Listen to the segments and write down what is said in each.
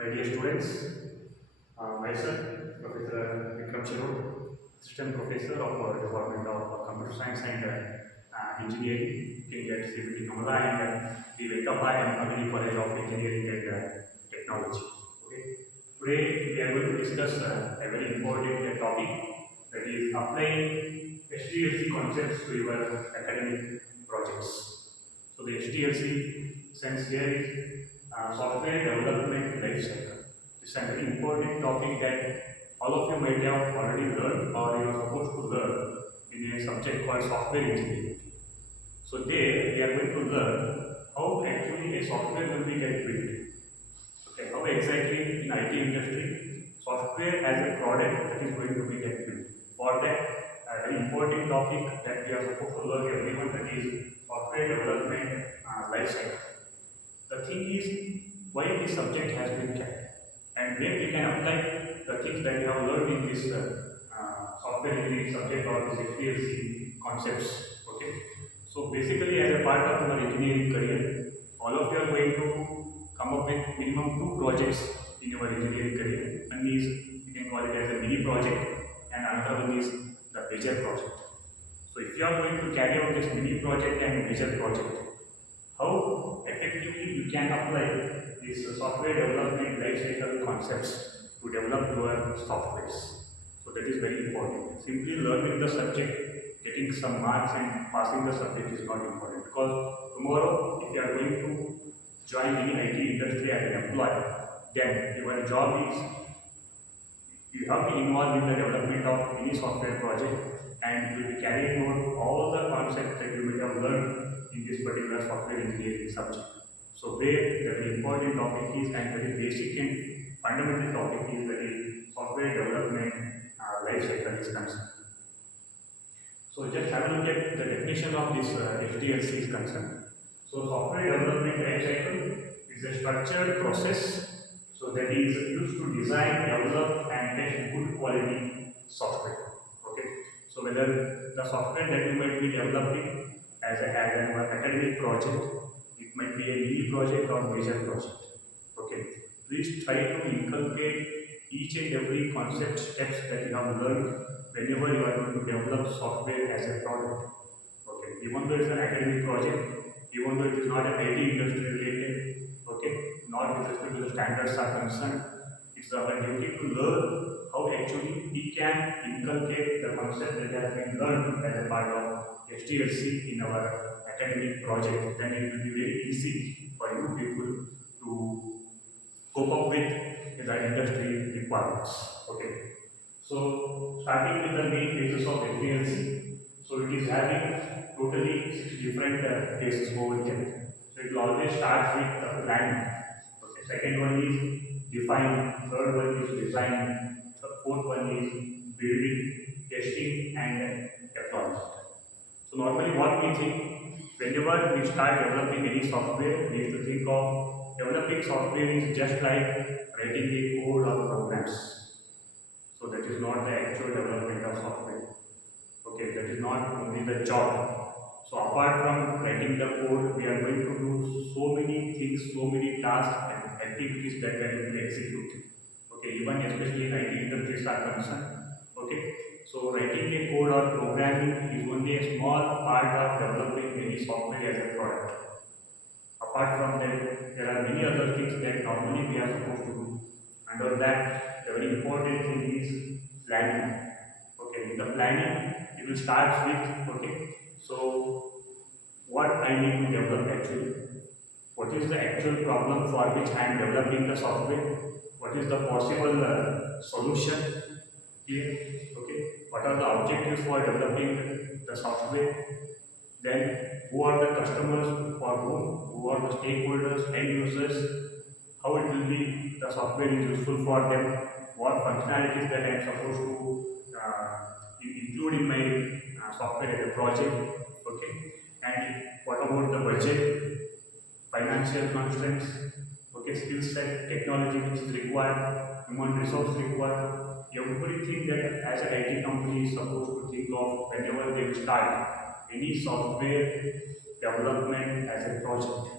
My dear students, myself, Professor Vikram Chiro, Assistant Professor of Department of Computer Science and Engineering, looking at CBT Kamala and the Venkappa and Family College of Engineering and Technology. Okay. Today we are going to discuss a very important topic, that is applying SDLC concepts to your academic projects. So the SDLC sense here is software development life cycle. It's a very important topic that all of you might have already learned or you are supposed to learn in a subject called software engineering. So there we are going to learn how actually a software will be get built. Okay, how exactly in IT industry software as a product that is going to be get built. For that, a very important topic that we are supposed to learn everyone, that is software development life cycle. The thing is why this subject has been kept and where we can apply the things that we have learned in this software engineering subject or this SDLC concepts. Okay, so basically as a part of our engineering career, all of you are going to come up with minimum 2 projects in your engineering career. One is, you can call it as a mini project, and another one is the major project. So if you are going to carry out this mini project and major project, how effectively you can apply these software development lifecycle concepts to develop your softwares. So that is very important. Simply learning the subject, getting some marks and passing the subject is not important, because tomorrow if you are going to join any IT industry as an employee, then your job is you have to involve in the development of any software project, and you will be carrying out all the concepts that you may have learned in this particular software engineering subject. So where the very important topic is and very basic and fundamental topic is the software development life cycle is concerned. So just have a look at the definition of this SDLC is concerned. So software development life cycle is a structured process, so that is used to design, develop and test good quality software. Okay. So whether the software that you might be developing as an academic project, it might be a mini project or major project. Okay. Please try to inculcate each and every concept steps that you have learned whenever you are going to develop software as a product. Okay. Even though it's an academic project, even though it is not an IT industry related, okay, not with respect to the standards are concerned, it's our duty to learn how actually we can inculcate the concept that has been learned as a part of SDLC in our academic project. Then it will be very easy for you people to cope up with the industry requirements. Okay. So starting with the main phases of SDLC, so it is having totally 6 different phases over here. So it will always start with the planning. Okay. Second one is define, third one is design, the fourth one is building, testing and deployment. So normally what we think, whenever we start developing any software, we need to think of developing software is just like writing a code or programs. So that is not the actual development of software. Okay, that is not only the job. So apart from writing the code, we are going to do so many things, so many tasks and activities that we are going to execute. Okay, even especially in IT industries are concerned. Okay, so writing a code or programming is only a small part of developing any software as a product. Apart from that, there are many other things that normally we are supposed to do. Under that, the very important thing is planning. Okay, in the planning, it will start with, okay, so what I need to develop actually, what is the actual problem for which I am developing the software, what is the possible solution here, okay, what are the objectives for developing the software, then who are the customers for who are the stakeholders, end users, how it will be the software is useful for them, what functionalities that I am supposed to include in my software as a project, okay, and what about the budget, financial constraints, okay, skill set, technology which is required, human resource required, everything that as an IT company is supposed to think of whenever they will start any software development as a project.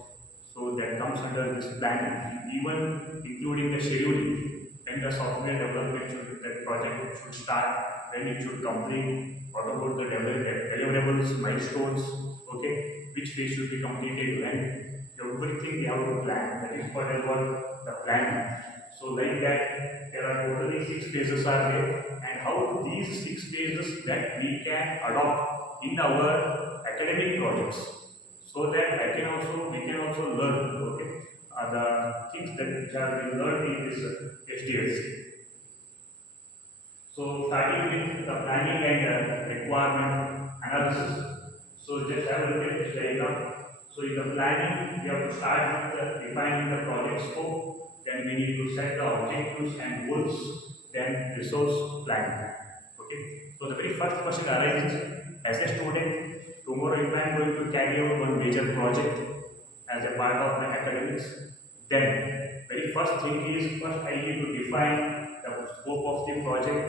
So that comes under this planning, even including the scheduling, when the software development that project should start, when it should complete, what about the deliverables, milestones, okay, which phase should be completed when, everything we have to plan. That is what is what the planning. So like that, there are totally 6 phases are there, and how these 6 phases that we can adopt in our academic projects, so that we can also learn, okay, the things that which have been learned in this SDLC. So starting with the planning and requirement analysis. So just have a look at this diagram. So in the planning, we have to start with defining the project scope. Then we need to set the objectives and goals. Then resource planning. Okay. So the very first question arises, as a student, tomorrow if I am going to carry out one major project as a part of my academics, then very first thing is, first I need to define the scope of the project,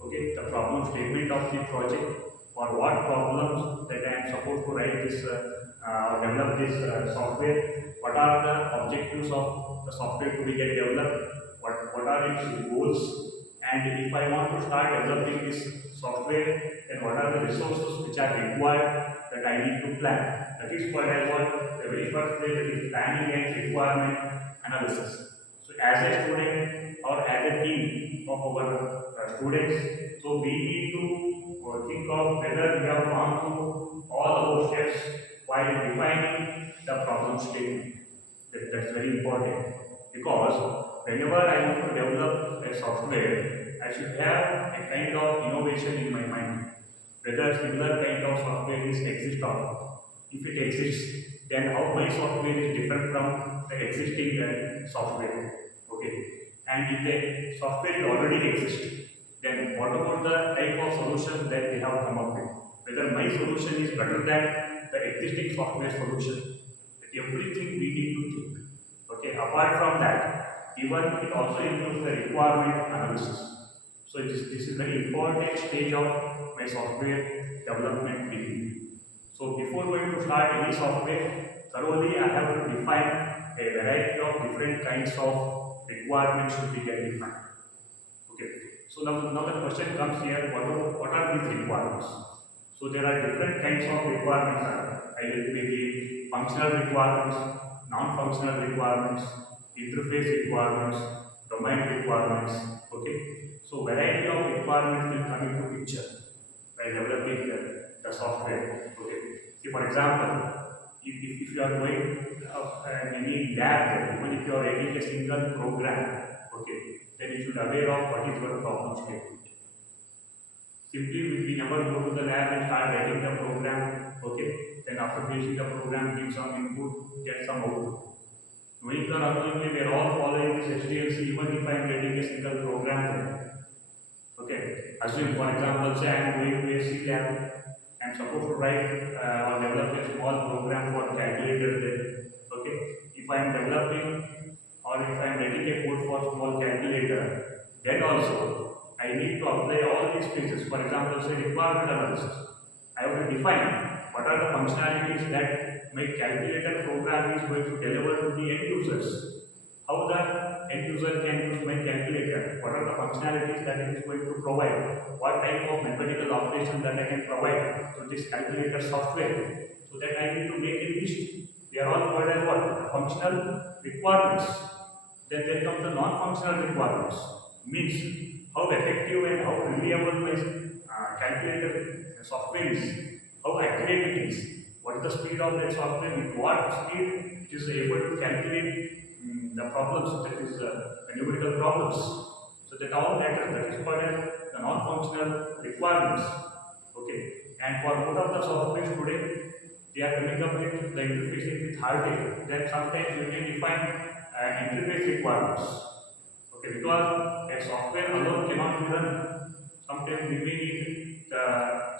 okay, the problem statement of the project, for what problems that I am supposed to write this develop this software, what are the objectives of the software to be get developed, what are its goals, and if I want to start developing this software, then what are the resources which are required that I need to plan. That is what I want the very first way, that is planning and requirement analysis. So as a student or as a team of our students, so we need to think of whether we have gone through all those steps while defining the problem statement. That's very important, because whenever I want to develop a software, I should have a kind of innovation in my mind, whether similar kind of software is exist or not. If it exists, then how my software is different from the existing software. Okay, and if the software is already exists, then what about the type of solution that they have come up with? Whether my solution is better than the existing software solution. Everything we need to think. Okay, apart from that, even it also includes the requirement analysis. So this is very important stage of my software development beginning. So before going to start any software, thoroughly I have to define a variety of different kinds of requirements should be get defined. Okay. So now the question comes here, what are these requirements? So there are different kinds of requirements. I will be functional requirements, non-functional requirements, interface requirements, domain requirements. Okay. So variety of requirements will come into picture by developing the software. Okay. See, for example, if you are going any lab, even if you are writing a single program, okay, then you should aware of what is your problem statement. Simply we never go to the lab and start writing the program, okay, then after finishing the program, give some input, get some output. Knowing or unknowingly, we are all following this SDLC, even if I am writing a single program there. Okay, assume for example, say I am going to a C lab, I am supposed to write or develop a small program for calculator there. Okay, if I am developing or if I am writing a code for small calculator, then also I need to apply all these phases. For example, say requirement analysis. I have to define what are the functionalities that my calculator program is going to deliver to the end users. How the end user can use my calculator. What are the functionalities that it is going to provide. What type of mathematical operation that I can provide to this calculator software. So that I need to make a list. They are all called as what? The functional requirements. Then there comes the non-functional requirements. Means how effective and how reliable my calculator software is, how accurate it is, what is the speed of that software, with what speed it is able to calculate the problems, that is the numerical problems. So that all matters, that is called as the non-functional requirements. Okay, and for most of the softwares today, they are coming up with the interfacing with hardware. Then sometimes you can define interface requirements. Okay, because a software alone cannot be run. Sometimes we may need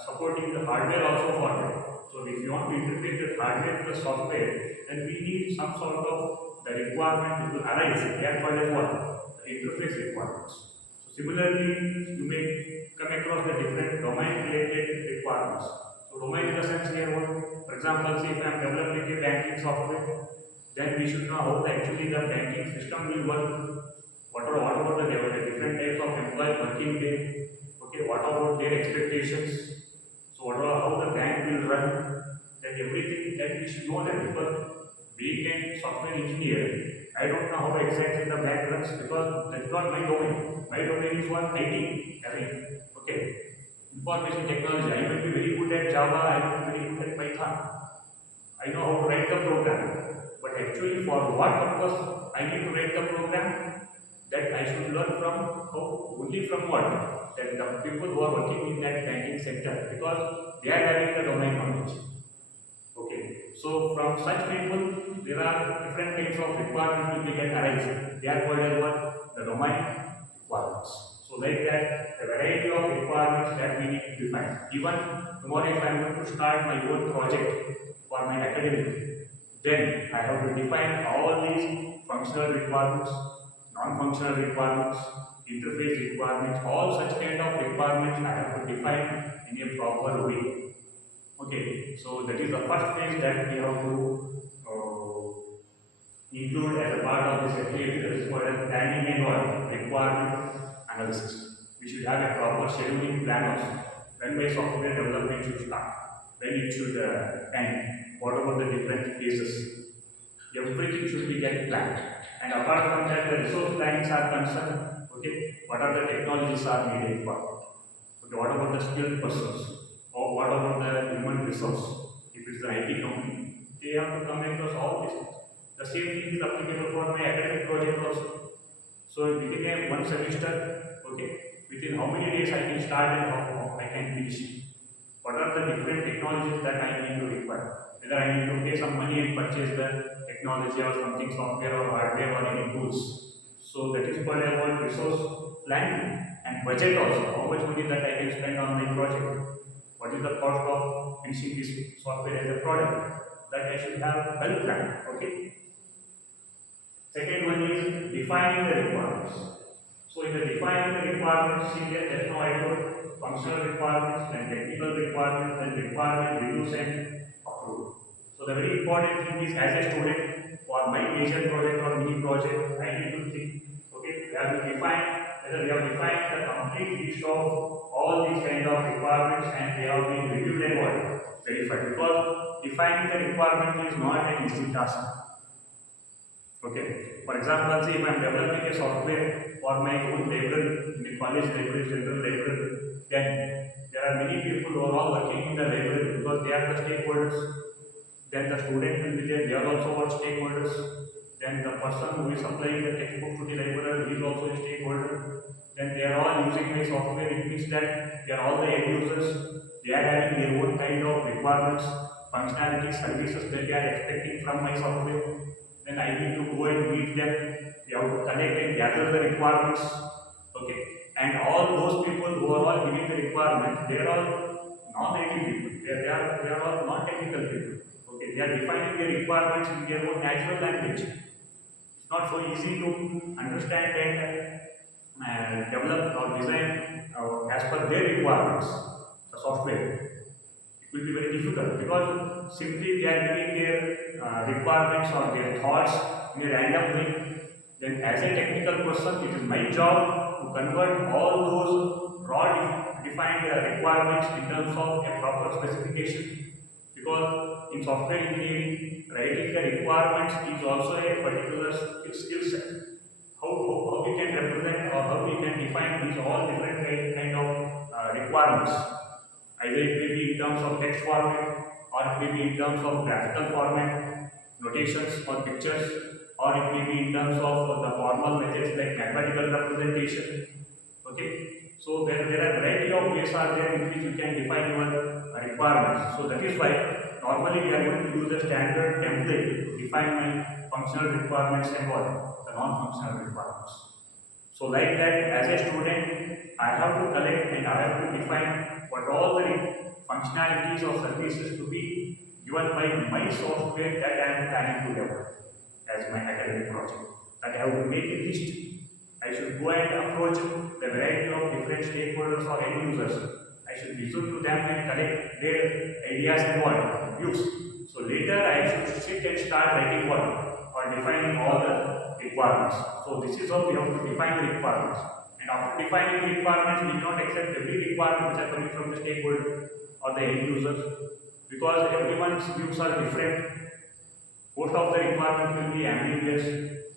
supporting the hardware also for that. So if you want to integrate the hardware to the software, then we need some sort of the requirement which will arise. They are called as what? The interface requirements. So similarly, you may come across the different domain-related requirements. So domain in the sense here, what? For example, say if I am developing a banking software, then we should know how actually the banking system will work. What about the different types of employees working there? Okay, what about their expectations? So what about how the bank will run? That everything that we should know that, because being a software engineer, I don't know how exactly the bank runs because that's not my domain. My domain is what IT. I mean, okay, information technology. I might be very good at Java. I might be very good at Python. I know how to write the program, but actually for what purpose I need to write the program, that I should learn from how, only from what? That the people who are working in that banking sector, because they are having the domain knowledge. Okay, so from such people, there are different kinds of requirements will be get arise. They are called as what? The domain requirements. So like that, the variety of requirements that we need to define. Even tomorrow, if I am going to start my own project for my academic, then I have to define all these functional requirements, non-functional requirements, interface requirements, all such kind of requirements I have to define in a proper way. Okay, so that is the first phase that we have to include as a part of this activity, that is called as planning and what? Requirement analysis. We should have a proper scheduling plan also. When my software development should start, when it should end, what about the different phases. Everything should be get planned. And apart from that, the resource plannings are concerned. Okay, what are the technologies are needed for it? Okay, what about the skilled persons? Or what about the human resource? If it's an IT company, they have to come across all these things. The same thing is applicable for my academic project also. So within a one semester, okay, within how many days I can start and how I can finish it. What are the different technologies that I need to require? Whether I need to pay some money and purchase the technology or something, software or hardware or any tools. So that is called about resource planning and budget also. How much money that I can spend on my project? What is the cost of finishing this software as a product? That I should have well planned. Okay. Second one is defining the requirements. So in the defining the requirements, see there, just now I told functional requirements, then technical requirements, then requirement, reviews and approve. So the very important thing is, as a student, for my major project or mini project, I need to think, okay, we have to define whether we have defined the complete list of all these kind of requirements and they have been reviewed and what? Verified. Because defining the requirement is not an easy task. Okay. For example, see if I am developing a software for my own library, in the college library, general library, then there are many people who are all working in the library because they are the stakeholders. Then the student will be there, they are also what stakeholders. Then the person who is supplying the textbook to the library is also a stakeholder. Then they are all using my software, it means that they are all the end users. They are having their own kind of requirements, functionality, services that they are expecting from my software. Then I need to go and meet them. We have to collect and gather the requirements. Okay. And all those people who are all giving the requirements, they are all non-IT people. They are all non-technical people. Okay. They are defining the requirements in their own natural language. It's not so easy to understand and develop or design as per their requirements, the software. It will be very difficult because simply they are giving their requirements or their thoughts in a random way. Then, as a technical person, it is my job to convert all those raw defined requirements in terms of a proper specification. Because in software engineering, writing the requirements is also a particular skill set. How we can represent or how we can define these all different kind of requirements. Either it may be in terms of text format, or it may be in terms of graphical format, notations or pictures, or it may be in terms of the formal methods like mathematical representation. Okay, so there are variety of ways are there in which you can define your requirements. So that is why normally we are going to use the standard template to define my functional requirements and what the non-functional requirements. So like that, as a student, I have to collect and I have to define what all the functionalities or services to be given by my software that I am planning to develop as my academic project. That I have to make a list. I should go and approach the variety of different stakeholders or end users. I should listen to them and collect their ideas and what views. So later I should sit and start writing what for defining all the requirements. So this is how we have to define the requirements. And after defining the requirements, we cannot accept every requirement which are coming from the stakeholder or the end users, because everyone's views are different. Most of the requirements will be ambiguous,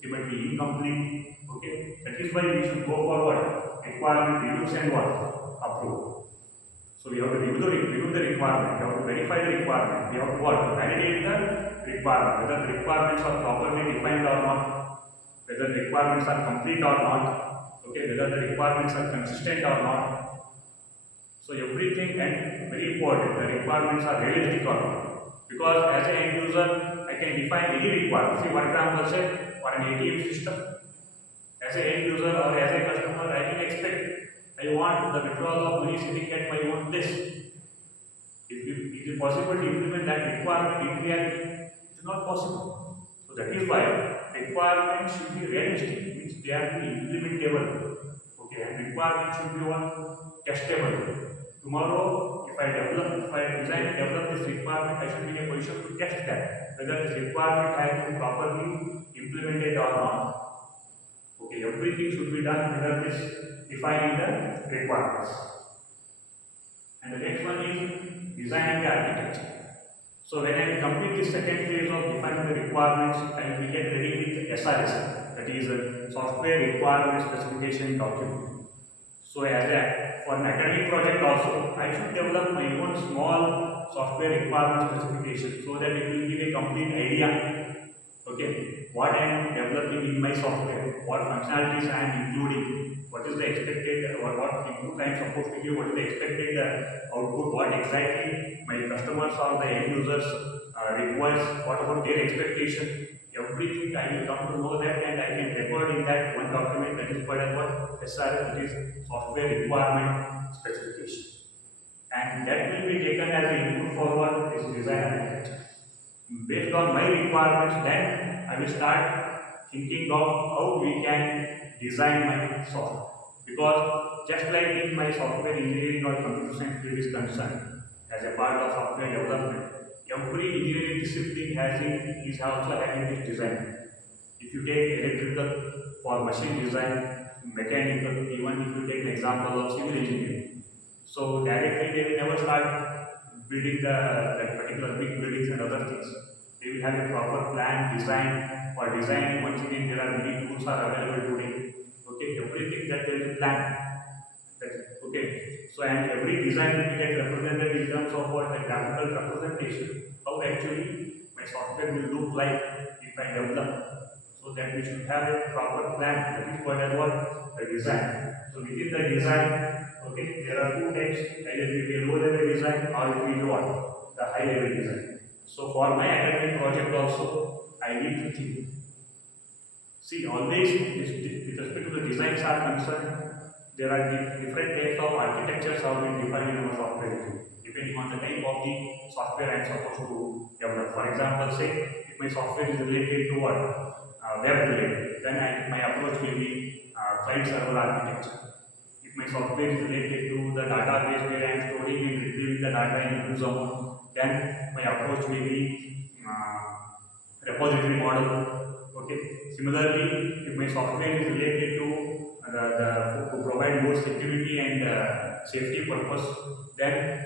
they might be incomplete. Okay, that is why we should go for what? Requirement reviews and what? Approve. So we have to review the requirement, we have to verify the requirement, we have to what? Validate the requirement, whether the requirements are properly defined or not, whether the requirements are complete or not, okay, whether the requirements are consistent or not. So everything, and very important, the requirements are realistic or not. Because as an end user, I can define any requirement. See, for example, say for an ATM system, as an end user or as a customer, I can expect I want the withdrawal of money sitting at my own place. If it is possible to implement that requirement in reality, it is not possible. So that is why requirements should be realistic, means they have to be implementable. Okay, and requirement should be one testable. Tomorrow, if I design and develop this requirement, I should be in a position to test that whether this requirement has been properly implemented or not. Okay, everything should be done under this defining the requirements. And the next one is designing the architecture. So when I complete the second phase of defining the requirements, I will get ready with the SRS, that is a software requirement specification document. So for an academic project also, I should develop my own small software requirement specification so that it will give a complete idea, okay, what I am developing in my software, what functionalities I am including, what is the expected, or what input I am supposed to give, what is the expected output, what exactly my customers or the end users requires, what about their expectation. Everything I will come to know that, and I can record in that one document that is called as what? SRS, that is software requirement specification. And that will be taken as an input for what is design architecture. Based on my requirements, then I will start thinking of how we can design my software. Because just like in my software engineering or computer science field is concerned, as a part of software development, every engineering discipline is also having this design. If you take electrical for machine design, mechanical, even if you take an example of civil engineering, so directly they will never start building that particular big buildings and other things. They will have a proper plan, design. For designing, once again, there are many tools are available today. Okay, everything that they will plan. Okay, so and every design will get represented in terms of what the graphical representation, how actually my software will look like if I develop. So that we should have a proper plan. That is called as what? The design. So within the design, okay, there are two types. Either it will be a low level design or it will be what? The high level design. So for my academic project also, I need to think. See, always with respect to the designs are concerned, there are different types of architectures have been defined in our software, depending on the type of the software I am supposed to develop. For example, say if my software is related to what? Web related, then my approach will be client server architecture. If my software is related to the database where I am storing and retrieving the data in a huge amount, then my approach will be repository model. Okay. Similarly, if my software is related to to provide more security and safety purpose, then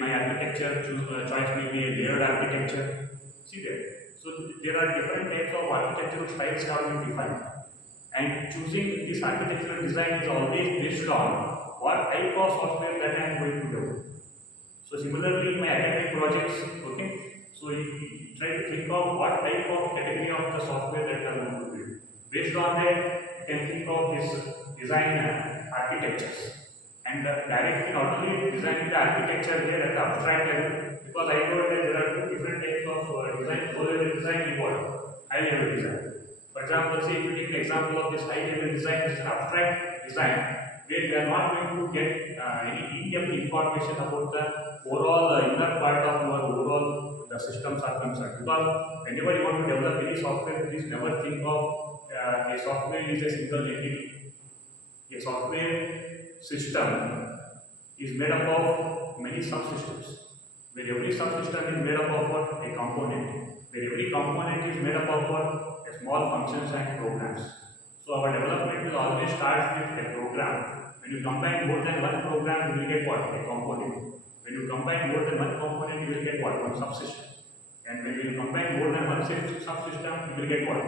my architecture choice may be a layered architecture. See there. So there are different types of architectural styles have been defined, and choosing this architectural design is always based on what type of software that I am going to develop. So similarly, in my academic projects, okay, so you try to think of what type of category of the software that I want to build. Based on that, you can think of this design architectures, and directly not only designing the architecture here at the abstract level, because I told that there are two different types of design. Low level design and what? High level design. For example, say if you take an example of this high level design, it's an abstract design where we are not going to get any in-depth information about the overall inner part of your overall the systems are concerned. Because whenever you want to develop any software, please never think of a software is a single entity. A software system is made up of many subsystems. where every subsystem is made up of what? A component, where every component is made up of what? A small functions and programs. So our development will always start with a program. When you combine more than one program, you will get what? A component. When you combine more than one component, you will get what? One subsystem. And when you combine more than one subsystem, you will get what?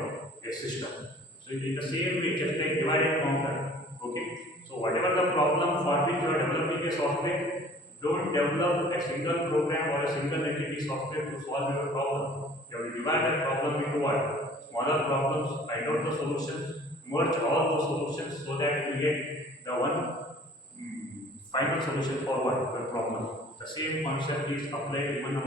A system. So in the same way, just like divide and conquer. Okay. So whatever the problem for which you are developing a software, don't develop a single program or a single entity software to solve your problem. You have to divide that problem into what? Smaller problems, find out the solutions, merge all those solutions so that you get the one final solution for what? The problem. The same concept is applied even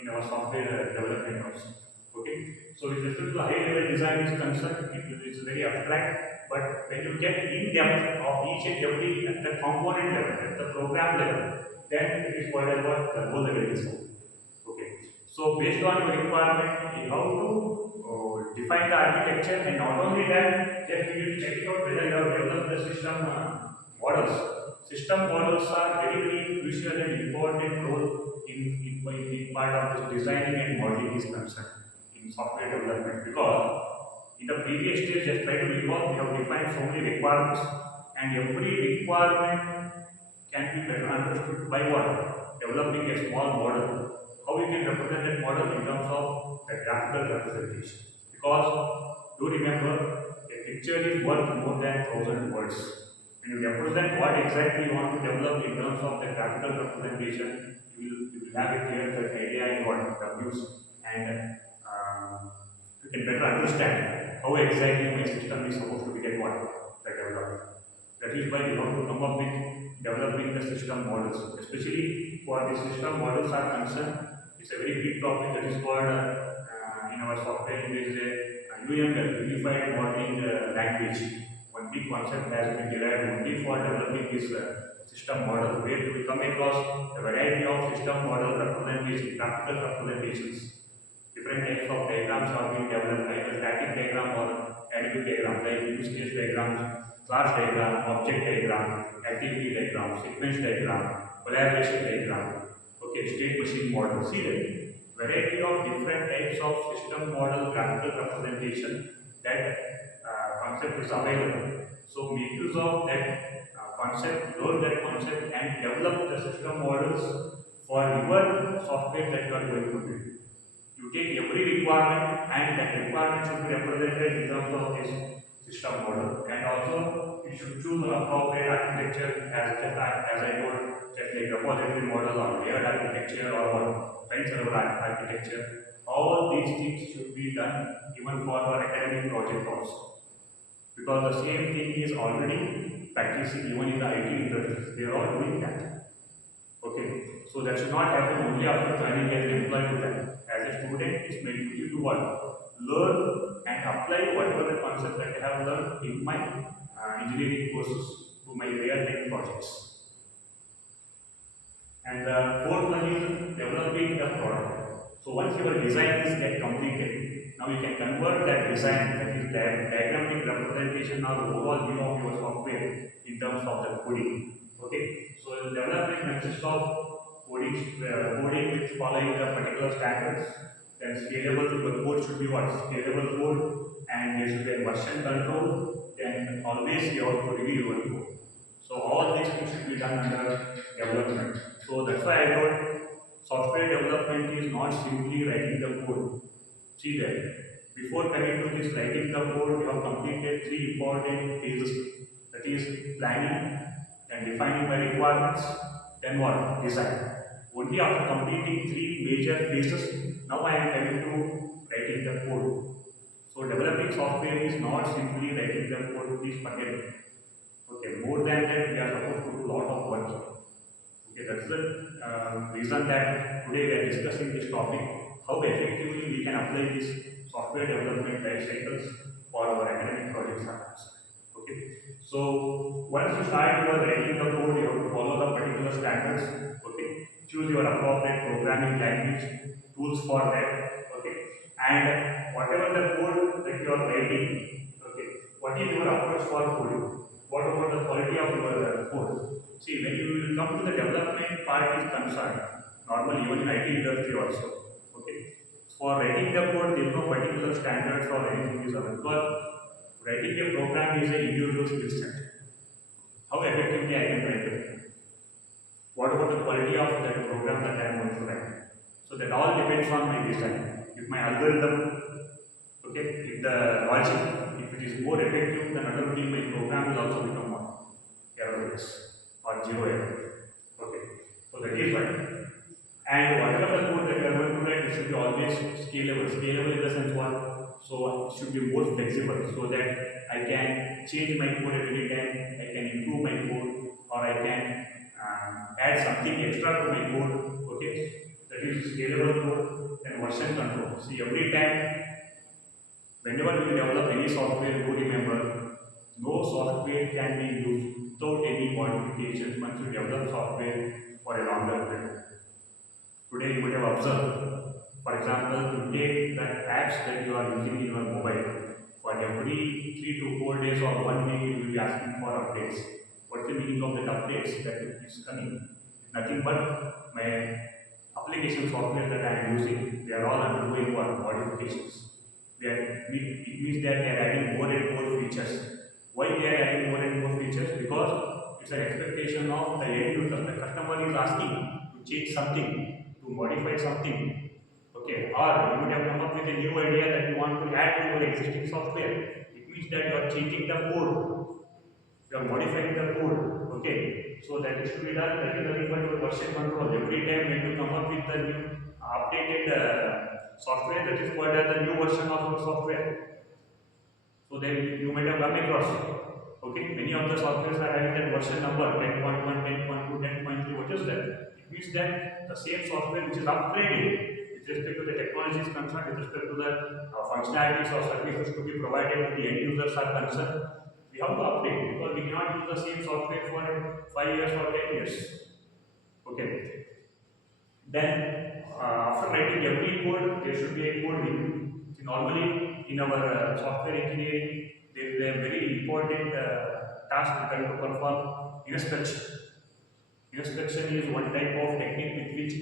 in our software development also. Okay. So with respect to high level design is concerned, it is very abstract, but when you get in depth of each and every at the component level, at the program level, then it is called as what? The low level design. Okay. So based on your requirement, you have to define the architecture, and not only that, just you need to check it out whether you have developed the system models. System models are very, very crucial and important role in part of this designing and modeling is concerned in software development, because in the previous stage, just try to recall, we have defined so many requirements, and every requirement can be better understood by what? Developing a small model. How we can represent that model in terms of the graphical representation. Because do remember, a picture is worth more than 1,000 words. When you represent what exactly you want to develop in terms of the graphical representation, you will have a clear cut idea in what the views, and you can better understand how exactly my system is supposed to be get what the development. That is why we have to come up with developing the system models, especially for the system models are concerned. It's a very big topic that is called in our software there is a UML, Unified Modeling Language. One big concept has been derived only for developing this system model, where we come across a variety of system model representation, graphical representations. Different types of diagrams have been developed, either static diagram or dynamic diagram, like use case diagrams, class diagram, object diagram, activity diagram, sequence diagram, collaboration diagram, okay, state machine model. See that variety of different types of system model graphical representation, that concept is available. So make use of that concept, learn that concept, and develop the system models for your software that you are going to build. You take every requirement, and that requirement should be represented in terms of this system model, and also you should choose an appropriate architecture as I told, just like repository model or layered architecture or client server architecture. All these things should be done even for our academic project also, because the same thing is already practicing even in the IT industry. They are all doing that. Okay, so that should not happen only after joining as an employee to them. As a student, it's my duty to what? Learn and apply whatever the concept that I have learned in my engineering courses to my real-time projects. And the fourth one is developing the product. So once your design is get completed, now you can convert that design, that is diagrammatic representation of the overall view of your software in terms of the coding. Okay, so the development consists of coding with following the particular standards. Then scalable, the code should be what? Scalable code, and there should be a version control. Then always you have to review your code. So all these things should be done under development. So that's why I told software development is not simply writing the code. See that before coming to this writing the code, you have completed three important phases. That is planning, then defining my requirements, then what? Design. Only after completing three major phases, now I am coming to writing the code. So developing software is not simply writing the code, please forget it. Okay, more than that, we are supposed to do a lot of work. Okay, that's the reason that today we are discussing this topic, how effectively we can apply this software development life cycles for our academic projects are concerned. Okay, so once you start your writing the code, you have to follow the particular standards. Okay, choose your appropriate programming language, tools for that. Okay, and whatever the code that you are writing, okay, what is your approach for coding? What about the quality of your code? See, when you will come to the development part is concerned, Normally, even in IT industry also. Okay. For writing the code, there is no particular standards or anything is available. Because writing a program is an individual skill set. How effectively I can write it? What about the quality of that program that I am going to write? So that all depends on my design. If my algorithm, okay, if the logic, if it is more effective, then automatically my program will also become more errorless or zero error. Okay, so that is why. And whatever the code that we are going to write, it should be always scalable. Scalable in the sense what? So it should be more flexible so that I can change my code at any time, I can improve my code, or I can add something extra to my code. Okay, that is scalable code and version control. See, every time, whenever we develop any software, do remember no software can be used without any modifications once you develop software for a longer period. Today, you might have observed, for example, to take the apps that you are using in your mobile, for every 3 to 4 days or 1 week, you will be asking for updates. What's the meaning of that updates that is coming? Nothing but my application software that I am using, they are all undergoing modifications. It means that they are adding more and more features. Why they are adding more and more features? Because it's an expectation of the end user. The customer is asking to change something, to modify something. Okay, or you would have come up with a new idea that you want to add to your existing software. It means that you are changing the code, you are modifying the code. Okay, so that is to be done. That is nothing but your version control. Every time when you come up with the new updated software, that is called as the new version of your software. So then you might have come across it. Okay, many of the softwares are having that version number 10.1, 10.2, 10.3. What is that? It means that the same software which is upgraded with respect to the technology is concerned, with respect to the functionalities or services to be provided to the end users are concerned, we have to update because we cannot use the same software for 5 years or 10 years. Okay. Then, after writing every code, there should be a code review. Normally, in our software engineering, there is a very important task we have to perform inspection. Inspection is one type of technique with which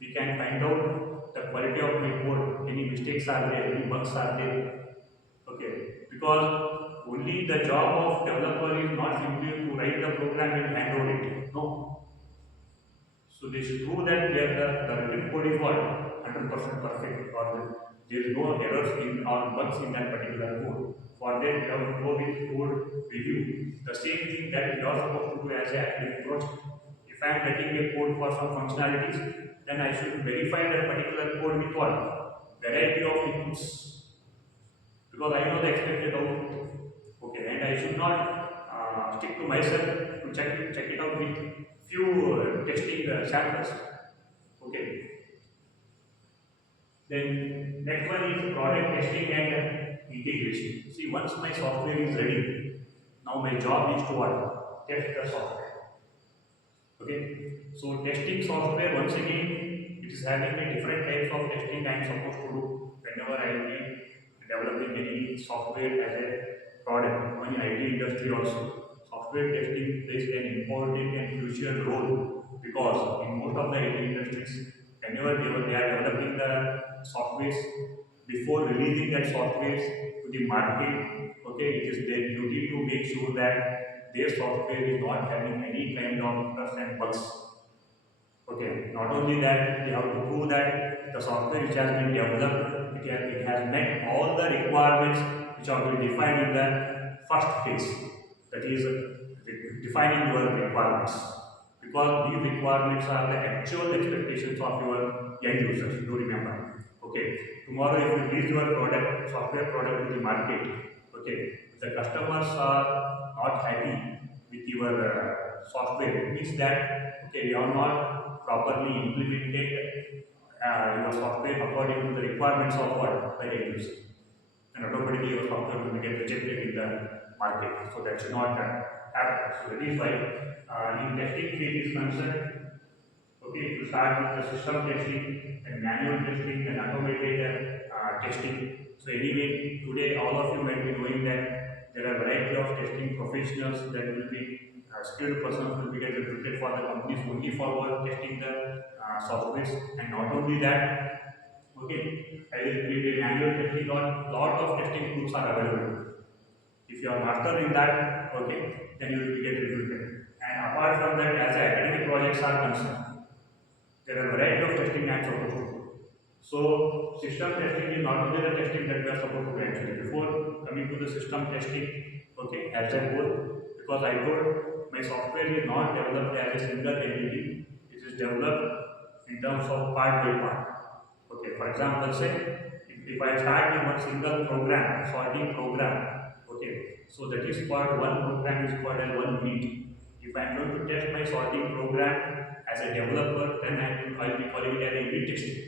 we can find out the quality of my code, any mistakes are there, any bugs are there. Okay, because only the job of developer is not simply to write the program and hand over it. No. So they should prove that the written code is what 100% perfect, or there is no errors in or bugs in that particular code. For that, we have to go with code review. The same thing that we are supposed to do as an academic project. If I am writing a code for some functionalities, then I should verify that particular code with what variety of inputs, because I know the expected output. Okay, and I should not stick to myself to check it out with few testing samples. Okay. Then next one is product testing and integration. See, once my software is ready, now my job is to what? Test the software. Okay. So testing software, once again, it is having a different types of testing I am supposed to do whenever I will be developing any software as a product. In IT industry also, software testing plays an important and crucial role because in most of the IT industries, whenever they are developing the softwares, before releasing that software to the market, okay, it is their duty to make sure that their software is not having any kind of errors and bugs. Okay, not only that, they have to prove that the software which has been developed, it has met all the requirements which are been defined in the first phase. That is, defining your requirements. Because these requirements are the actual expectations of your end users. Do remember. Okay, tomorrow if you release your product, software product to the market, okay, the customers are not happy with your software. It means that okay, you are not properly implemented your software according to the requirements of what the end user, and automatically your software will get rejected in the market. So that should not happen. So that is why in testing phase is concerned, okay, to start with the system testing and manual testing and automated testing. So anyway, today all of you might be knowing that there are a variety of testing professionals that will be skilled persons will be get recruited for the companies only for testing the softwares, and not only that, okay, I will create a manual testing or lot of testing tools are available. If you are master in that, okay, then you will get recruited. And apart from that, as academic projects are concerned, there are a variety of testing I am supposed to do. So system testing is not only the testing that we are supposed to do actually. Before coming to the system testing, okay, as a whole, because I told my software is not developed as a single entity, it is developed in terms of part by part. Okay, for example, say if I start with one single program, sorting program, okay, so that is called one program is called as one unit. If I am going to test my sorting program as a developer, then I will be calling it as a unit testing.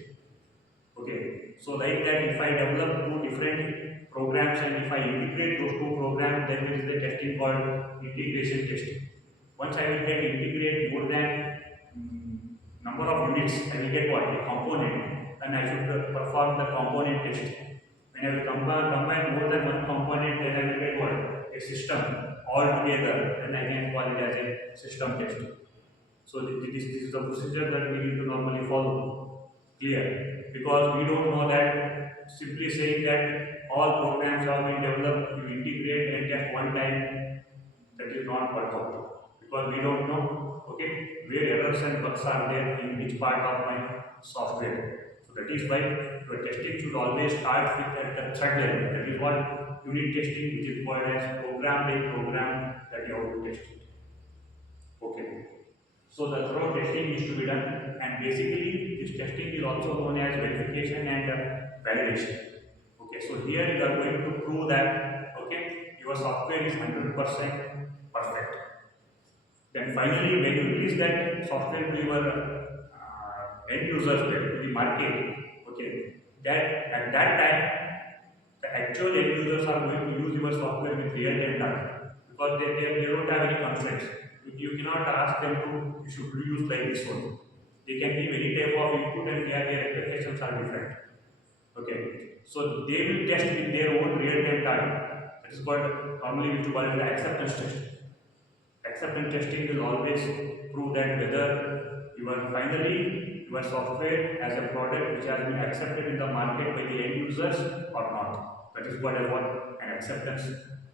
Okay, so like that, if I develop two different programs and if I integrate those two programs, then there is the testing called integration testing. Once I will get integrate more than number of units, I will get what? A component, and I should perform the component test. When I will combine more than one component, then I will get what? A system all together, then I can call it as a system test. So this is the procedure that we need to normally follow. Clear? Because we don't know that simply saying that all programs have been developed, you integrate and test one time, that is not work out. Because we don't know, okay, where errors and bugs are there in which part of my software. So that is why your testing should always start with at the thread level. That is what unit testing, which is called as program by program, that you have to test it. Okay. So the thorough testing needs to be done, and basically this testing is also known as verification and validation. Okay, so here you are going to prove that okay your software is 100% perfect. Then finally, when you release that software to your end users, to the market, okay, that at that time the actual end users are going to use your software with real time data because they don't have any constraints. You cannot ask them to you should use like this one. They can give any type of input and their expectations are different. Okay, so they will test with their own real time data. That is what normally we call it the acceptance test. Acceptance testing will always prove that whether your software as a product which has been accepted in the market by the end users or not. That is what I want an acceptance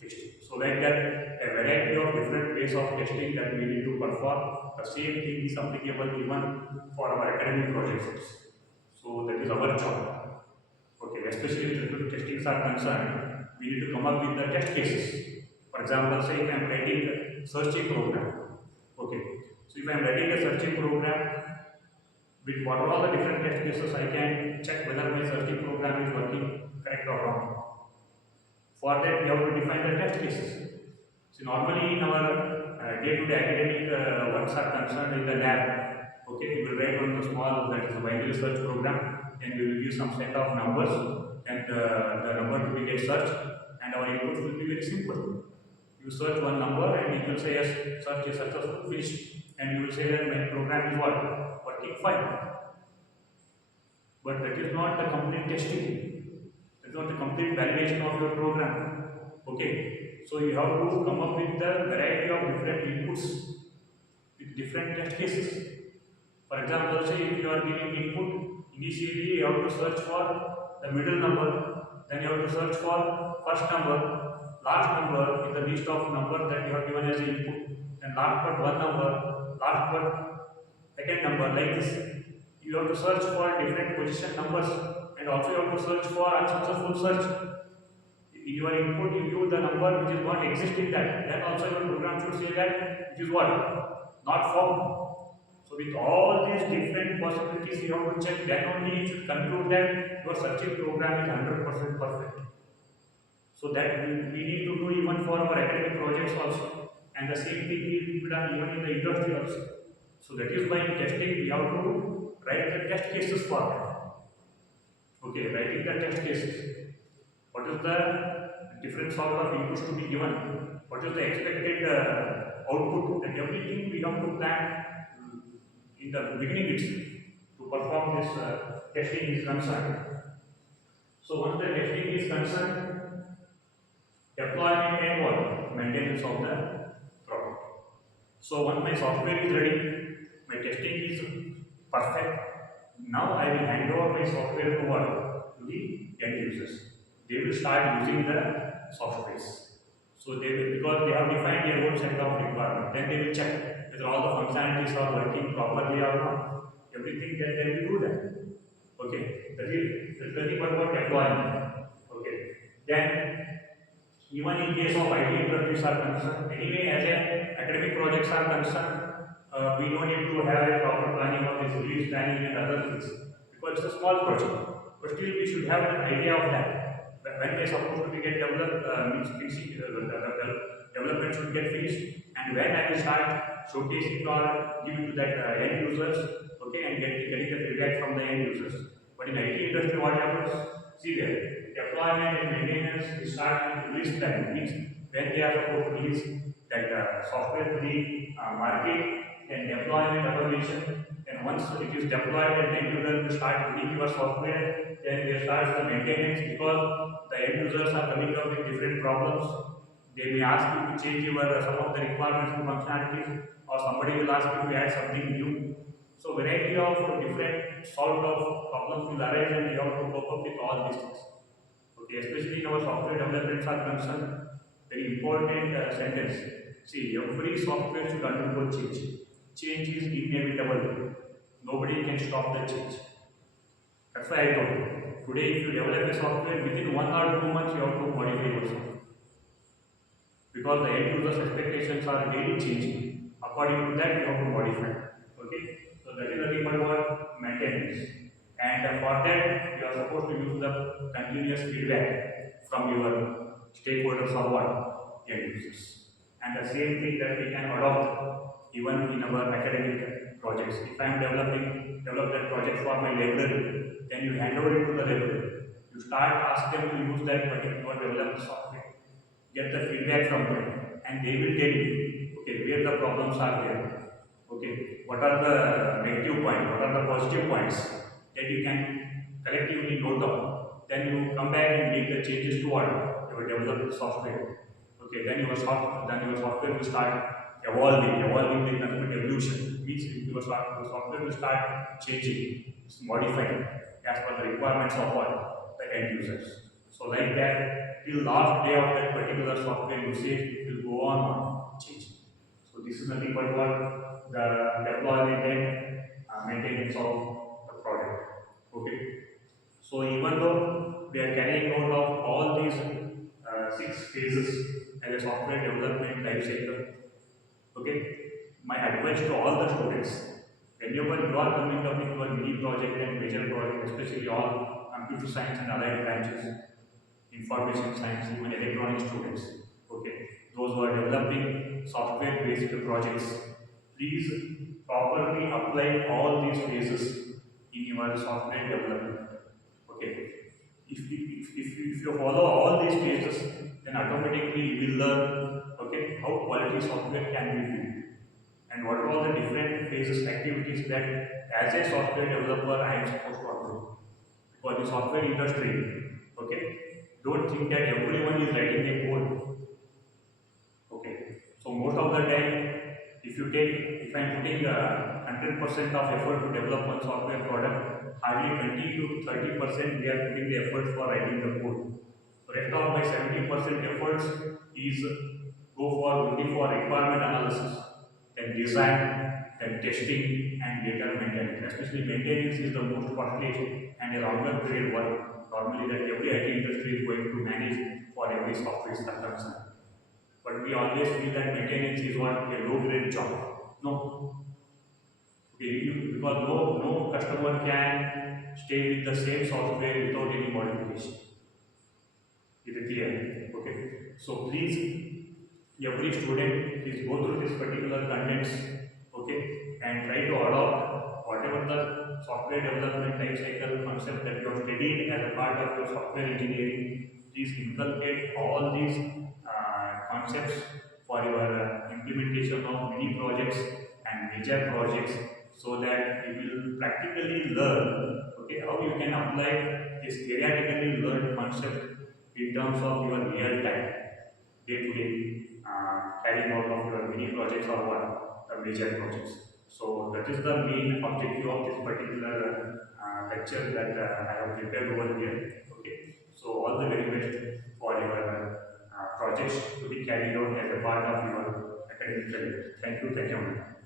testing. So like that, a variety of different ways of testing that we need to perform. The same thing is applicable even for our academic projects. So that is our job. Okay, especially if the testings are concerned, we need to come up with the test cases. For example, say if I am writing a searching program. Okay, so if I am writing a searching program, with what are all the different test cases, I can check whether my searching program is working correct or wrong. For that, we have to define the test cases. So normally in our day-to-day academic works are concerned in the lab. Okay, we will write on the small, that is a binary search program, and we will give some set of numbers, and the number to be get searched, and our inputs will be very simple. You search one number, and it will say yes, search is successful, finished, and you will say that my program is what? Working fine. But that is not the complete testing. That is not the complete validation of your program. Okay, so you have to come up with the variety of different inputs with different test cases. For example, say if you are giving input, initially you have to search for the middle number, then you have to search for first number, last number in the list of numbers that you have given as input, and last but one number, last but second number, like this. You have to search for different position numbers, and also you have to search for unsuccessful search. Your input, you give the number which is not existing that, then also your program should say that which is what? Not found. So with all these different possibilities you have to check, then only you should conclude that your searching program is 100% perfect. So that we need to do even for our academic projects also. And the same thing will be done even in the industry also. So that is why in testing we have to write the test cases for that. Okay, writing the test cases. What is the different sort of inputs to be given? What is the expected output? And everything we have to plan in the beginning itself to perform this testing is concerned. So once the testing is concerned, deployment and what? Maintenance of the product. So once my software is ready, my testing is perfect, Now I will hand over my software to what? To the end users. They will start using the softwares. So they will, because they have defined their own set of requirements, then they will check whether all the functionalities are working properly or not. Everything, then they will do that. Okay, that is nothing but what deployment. Okay, then even in case of IT industries are concerned, anyway, as a academic projects are concerned, we don't need to have a proper planning of this release planning and other things because it's a small project. But still, we should have an idea of that. When they're supposed to be get developed, the development should get finished, and when I will start showcasing or giving to that end users, okay, and getting the feedback from the end users. But in IT industry, what happens? See there, deployment and maintenance we start with release plan, means when they are supposed to release that software to the market, then deployment evaluation, and once it is deployed and the end user will start using your software, then there starts the maintenance because the end users are coming up with different problems. They may ask you to change your some of the requirements and functionalities, or somebody will ask you to add something new. So variety of different sort of problems will arise and you have to cope up with all these things. Okay, especially in our software developments are concerned, very important sentence. See, every software should undergo change. Change is inevitable. Nobody can stop the change. That's why I told you. Today, if you develop a software, within 1 or 2 months, you have to modify your software. Because the end user's expectations are daily changing. According to that, you have to modify. Okay? So that is the thing about maintenance. And for that, you are supposed to use the continuous feedback from your stakeholders or what? End users. And the same thing that we can adopt even in our academic projects. If I am develop that project for my library, then you hand over it to the library. You start ask them to use that particular developed software, get the feedback from them, and they will tell you, okay, where the problems are there, okay, what are the negative points, what are the positive points that you can collectively note down. Then you come back and make the changes to what your developed software. Okay, then your software will start evolving with nothing but evolution. Means your software will start changing, modifying as per the requirements of what the end users. So like that, till last day of that particular software usage, it will go on changing. So this is nothing but what the deployment and maintenance of the product. Okay. So even though we are carrying out of all these 6 phases as a software development life cycle, okay, my advice to all the students, whenever you are coming up with your mini project and major project, especially all computer science and allied branches, information science, even electronic students, okay, those who are developing software-based projects, please properly apply all these phases in your software development. Okay, if you follow all these phases, then automatically you will learn, okay, how quality software can be built and what are all the different phases activities that as a software developer I am supposed to approve. For the software industry, okay, don't think that everyone is writing a code. Okay, so most of the time, if I am putting 100% of effort to develop one software product, hardly 20 to 30% we are putting the effort for writing the code. So rest of my 70% efforts is go for only for requirement analysis, then design, then testing, and later maintenance. Especially maintenance is the most costly and a longer period work normally that every IT industry is going to manage for every software is concerned. But we always feel that maintenance is what a low grade job. No. Okay, because no customer can stay with the same software without any modification. Is it clear? Okay. So please, every student, please go through this particular contents, okay, and try to adopt whatever the software development life cycle concept that you have studied as a part of your software engineering. Please inculcate all these concepts for your implementation of mini projects and major projects so that you will practically learn, okay, how you can apply this theoretically learned concept in terms of your real time, day to day carrying out of your mini projects or what the major projects. So that is the main objective of this particular lecture that I have prepared over here. Okay, so all the very best for your projects to be carried out as a part of your academic career. Thank you, Manoj.